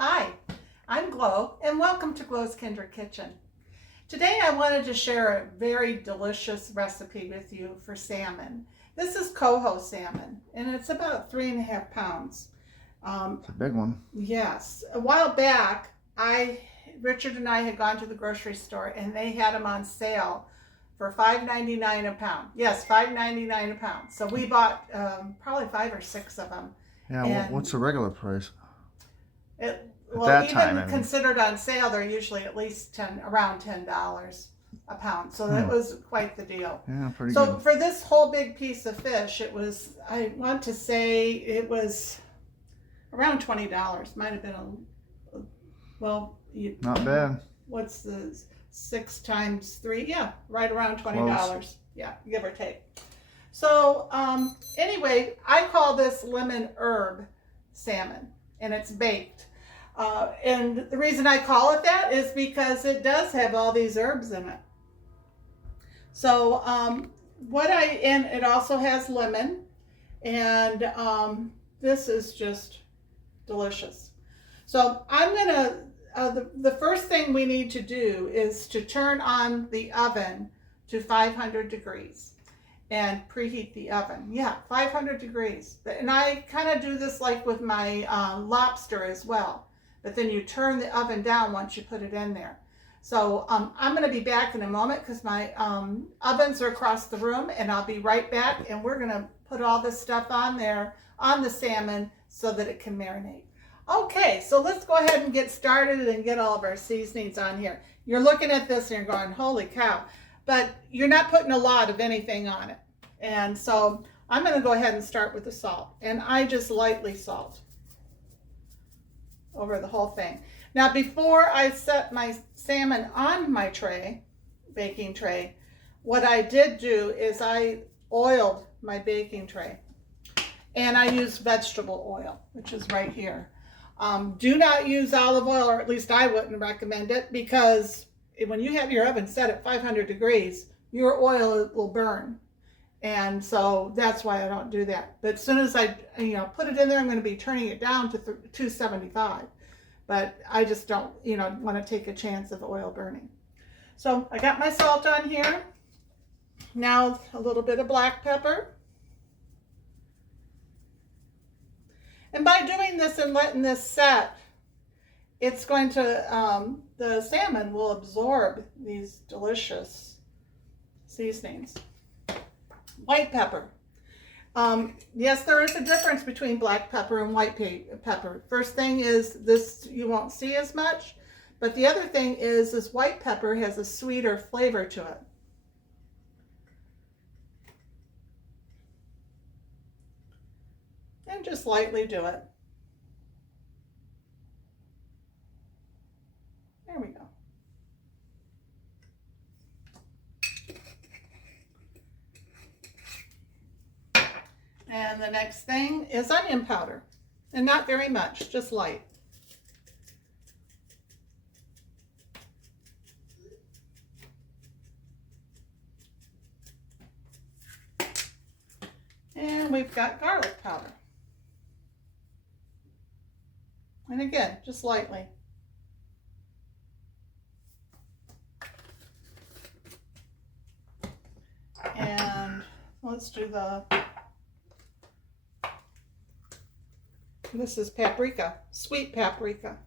Hi, I'm Glo, and welcome to Glo's Kindred Kitchen. Today I wanted to share a very delicious recipe with you for salmon. This is coho salmon, and it's about 3.5 pounds. It's a big one. Yes. A while back, Richard and I had gone to the grocery store, and they had them on sale for $5.99 a pound. Yes, $5.99 a pound. So we bought probably 5 or 6 of them. Yeah, what's the regular price? Even considered on sale, they're usually at least around $10 a pound. So that was quite the deal. Yeah, pretty good. So for this whole big piece of fish, it was, I want to say it was around $20. Might have been not bad. What's the 6 times 3? Yeah, right around $20. Close. Yeah, give or take. So anyway, I call this lemon herb salmon, and it's baked. And the reason I call it that is because it does have all these herbs in it. So and it also has lemon, and this is just delicious. So I'm gonna, the first thing we need to do is to turn on the oven to 500 degrees and preheat the oven. Yeah, 500 degrees. And I kind of do this like with my lobster as well. But then you turn the oven down once you put it in there. So I'm going to be back in a moment because my ovens are across the room, and I'll be right back, and we're going to put all this stuff on there on the salmon so that it can marinate. Okay, so let's go ahead and get started and get all of our seasonings on here. You're looking at this and you're going, holy cow, but you're not putting a lot of anything on it. And so I'm going to go ahead and start with the salt, and I just lightly salt over the whole thing. Now, before I set my salmon on my tray, baking tray, what I did do is I oiled my baking tray, and I used vegetable oil, which is right here. Do not use olive oil, or at least I wouldn't recommend it, because when you have your oven set at 500 degrees, your oil will burn. And so that's why I don't do that. But as soon as I put it in there, I'm going to be turning it down to 275. But I just don't want to take a chance of oil burning. So I got my salt on here. Now a little bit of black pepper. And by doing this and letting this set, it's going to, the salmon will absorb these delicious seasonings. White pepper. Yes, there is a difference between black pepper and white pepper. First thing is this you won't see as much, but the other thing is this white pepper has a sweeter flavor to it. And just lightly do it. There we go. And the next thing is onion powder, and not very much, just light. And we've got garlic powder. And again, just lightly. And let's do this is paprika, sweet paprika.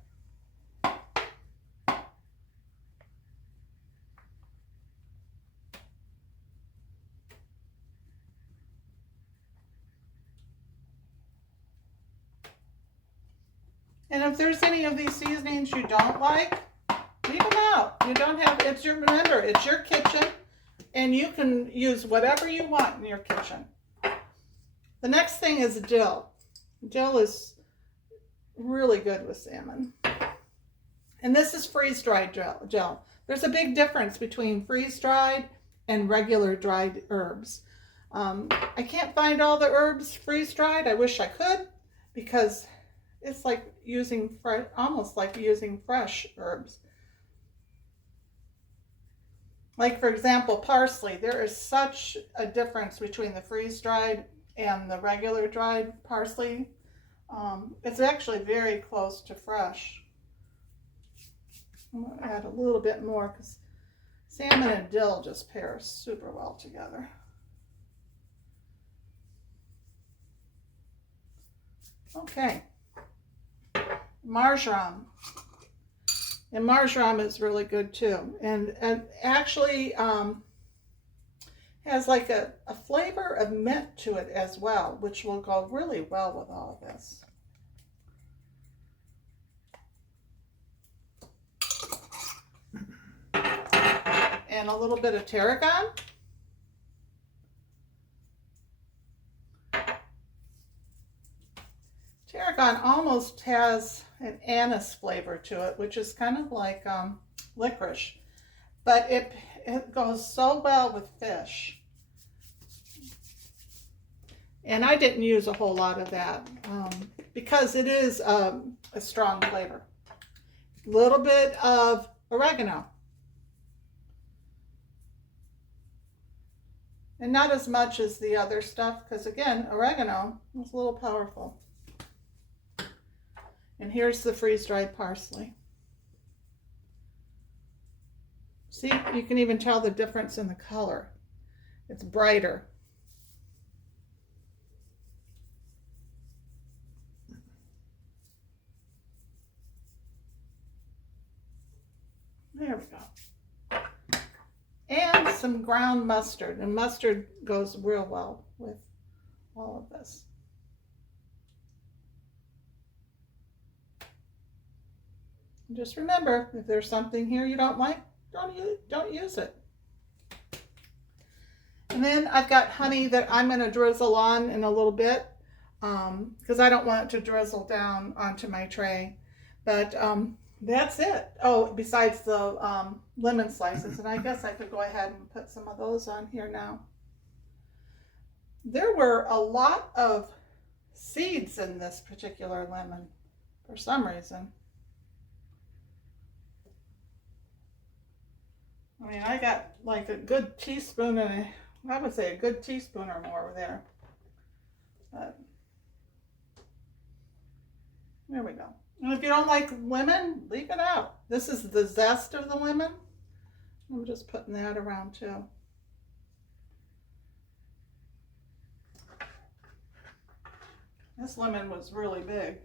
And if there's any of these seasonings you don't like, leave them out. You don't have, remember, it's your kitchen, and you can use whatever you want in your kitchen. The next thing is dill. Dill is really good with salmon. And this is freeze-dried dill. There's a big difference between freeze-dried and regular dried herbs. I can't find all the herbs freeze-dried. I wish I could, because it's like almost like using fresh herbs. Like, for example, parsley. There is such a difference between the freeze-dried and the regular dried parsley. It's actually very close to fresh. I'm going to add a little bit more because salmon and dill just pair super well together. Okay. Marjoram. And marjoram is really good too. And actually has like a flavor of mint to it as well, which will go really well with all of this. And a little bit of tarragon. Tarragon almost has an anise flavor to it, which is kind of like licorice, but it goes so well with fish. And I didn't use a whole lot of that because it is a strong flavor. A little bit of oregano. And not as much as the other stuff, because again, oregano is a little powerful. And here's the freeze-dried parsley. See, you can even tell the difference in the color. It's brighter. There we go. And some ground mustard. And mustard goes real well with all of this. Just remember, if there's something here you don't like, don't use it. And then I've got honey that I'm going to drizzle on in a little bit because I don't want it to drizzle down onto my tray. But that's it. Oh, besides the lemon slices, and I guess I could go ahead and put some of those on here now. There were a lot of seeds in this particular lemon for some reason. I mean, I got like a good teaspoon and I would say a good teaspoon or more there. But there we go. And if you don't like lemon, leave it out. This is the zest of the lemon. I'm just putting that around too. This lemon was really big.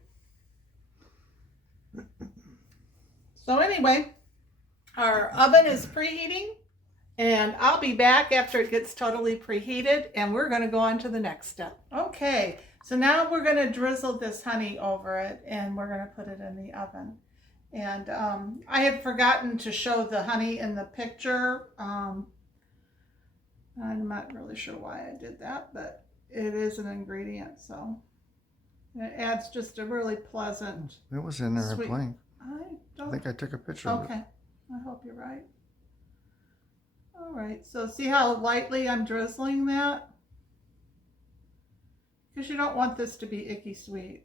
So anyway, our oven is preheating and I'll be back after it gets totally preheated and we're going to go on to the next step. Okay, so now we're going to drizzle this honey over it and we're going to put it in the oven. And I had forgotten to show the honey in the picture. I'm not really sure why I did that, but it is an ingredient, so it adds just a really pleasant. It was in there, sweet. blank. I I think I took a picture of it. Okay, I hope you're right. All right, so see how lightly I'm drizzling that? Because you don't want this to be icky sweet.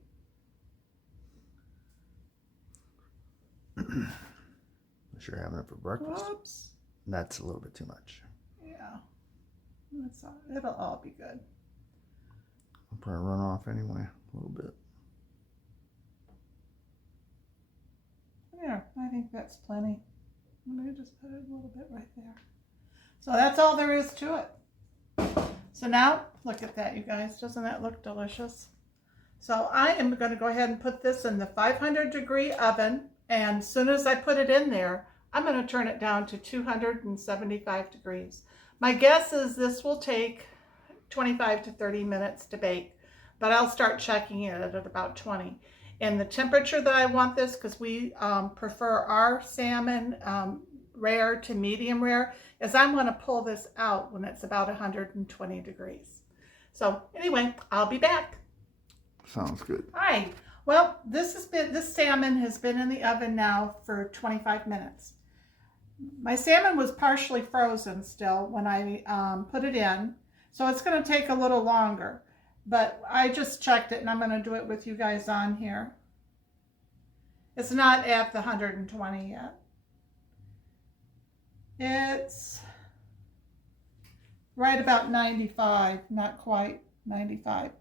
Sure, having it for breakfast. Whoops. That's a little bit too much. Yeah, it'll all be good. I'll probably run off anyway, a little bit. There, I think that's plenty. I'm going to just put it a little bit right there. So that's all there is to it. So now, look at that, you guys. Doesn't that look delicious? So I am going to go ahead and put this in the 500-degree oven. And as soon as I put it in there, I'm going to turn it down to 275 degrees. My guess is this will take 25 to 30 minutes to bake, but I'll start checking it at about 20. And the temperature that I want this, because we prefer our salmon rare to medium rare, is I'm going to pull this out when it's about 120 degrees. So anyway, I'll be back. Sounds good. Hi. Well, this salmon has been in the oven now for 25 minutes. My salmon was partially frozen still when I put it in, so it's going to take a little longer. But I just checked it and I'm going to do it with you guys on here. It's not at the 120 yet. It's right about 95, not quite 95.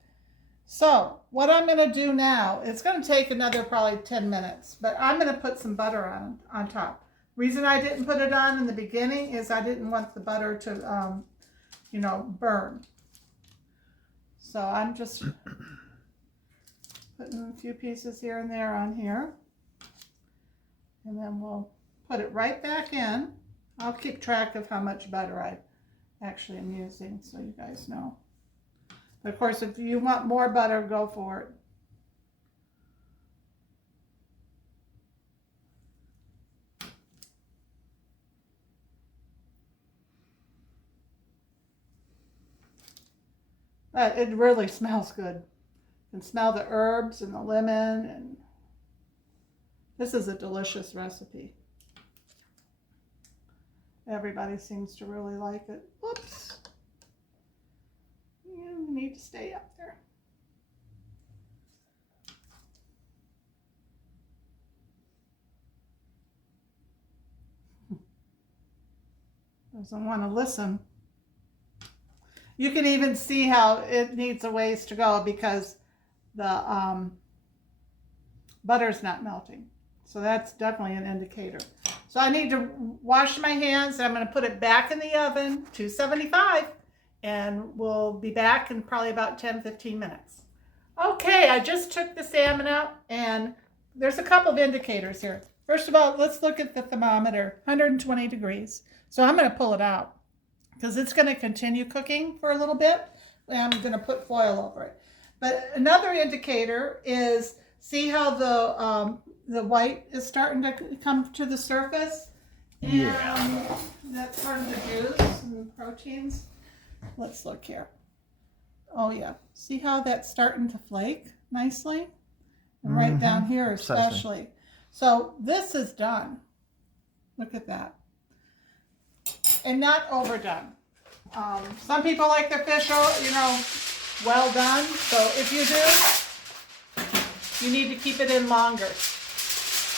So what I'm going to do now, it's going to take another probably 10 minutes, but I'm going to put some butter on top. Reason I didn't put it on in the beginning is I didn't want the butter to, you know, burn. So I'm just putting a few pieces here and there on here. And then we'll put it right back in. I'll keep track of how much butter I actually am using so you guys know. But of course, if you want more butter, go for it. But it really smells good. You can smell the herbs and the lemon, and this is a delicious recipe. Everybody seems to really like it. Whoops. You need to stay up there. Doesn't want to listen. You can even see how it needs a ways to go because the butter's not melting. So that's definitely an indicator. So I need to wash my hands, and I'm going to put it back in the oven, 275, and we'll be back in probably about 10-15 minutes. Okay, I just took the salmon out, and there's a couple of indicators here. First of all, let's look at the thermometer, 120 degrees. So I'm going to pull it out because it's going to continue cooking for a little bit, and I'm going to put foil over it. But another indicator is, see how the white is starting to come to the surface? And yeah. That's part of the juice and the proteins. Let's look here. Oh yeah, see how that's starting to flake nicely? And right down here especially. So this is done. Look at that. And not overdone. Some people like their fish, you know, well done. So if you do, you need to keep it in longer.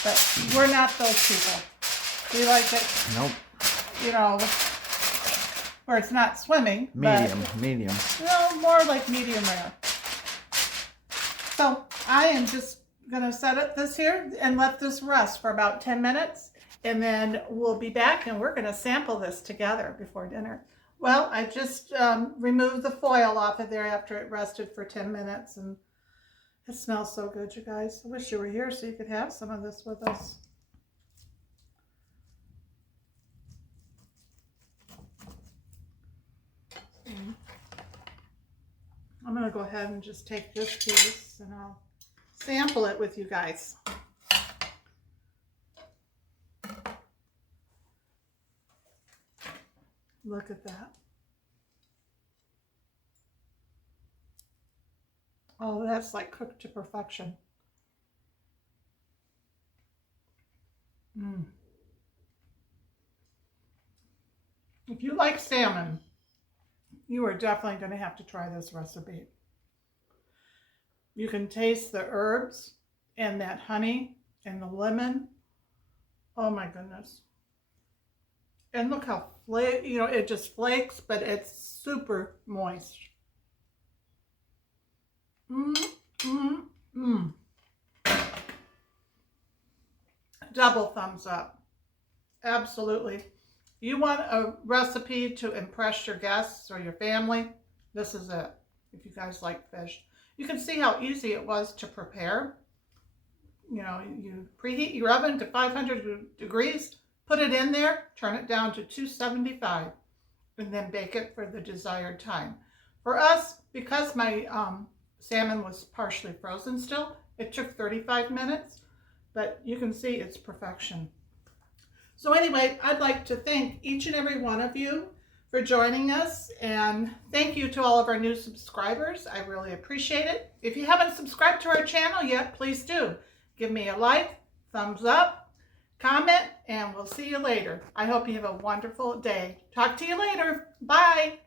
But we're not those people. We like it, Nope. you know, where it's not swimming. Medium. No, more like medium rare. So I am just going to set it this here and let this rest for about 10 minutes. And then we'll be back and we're going to sample this together before dinner. Well, I just removed the foil off of there after it rested for 10 minutes. And it smells so good, you guys. I wish you were here so you could have some of this with us. I'm going to go ahead and just take this piece and I'll sample it with you guys. Look at that. Oh, that's like cooked to perfection. If you like salmon, you are definitely going to have to try this recipe. You can taste the herbs and that honey and the lemon. Oh my goodness. And look how you know, it just flakes, but it's super moist. Double thumbs up. Absolutely. You want a recipe to impress your guests or your family? This is it. If you guys like fish. You can see how easy it was to prepare. You know, you preheat your oven to 500 degrees. Put it in there, turn it down to 275, and then bake it for the desired time. For us, because my salmon was partially frozen still, it took 35 minutes, but you can see it's perfection. So anyway, I'd like to thank each and every one of you for joining us, and thank you to all of our new subscribers. I really appreciate it. If you haven't subscribed to our channel yet, please do. Give me a like, thumbs up, comment, and we'll see you later. I hope you have a wonderful day. Talk to you later. Bye.